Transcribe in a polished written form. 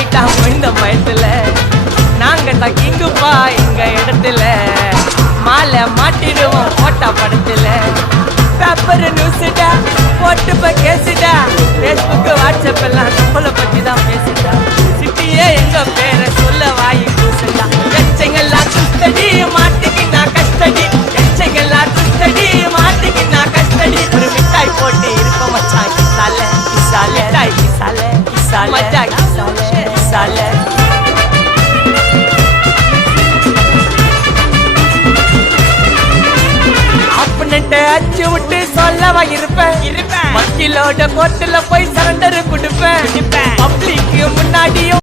ஆயிட்டா இந்த பயத்துல நாங்க தக்கிங்குப்பா எங்க இடத்துல மாலை மாட்டிடுவோம் போட்டா படத்துல பேப்பர் நியூஸ்டா போட்டு கேசுடா பேஸ்புக் வாட்ஸ்அப் எல்லாம் நம்மளை பத்தி தான் பேசுடா சிட்டியே எங்க பேரை சொல்ல வாய் கூசுடா எச்சைங்களா குஸ்தடி மாட்டிக்கினா கஸ்டடி எச்சைங்களா குஸ்தடி மாட்டிக்கினா கஸ்டடி ஒரு மிட்டாய் போட்டு இருப்போம் மச்சான் கிசால கிசால மிட்டாய் கிசால கிசால மச்சா கிசால கிசால அச்சு விட்டு சொல்லவா இருப்பேன் வக்கீலோட கோர்ட்டுல போய் சரண்டர் கொடுப்பேன் பப்ளிக்கு முன்னாடியும்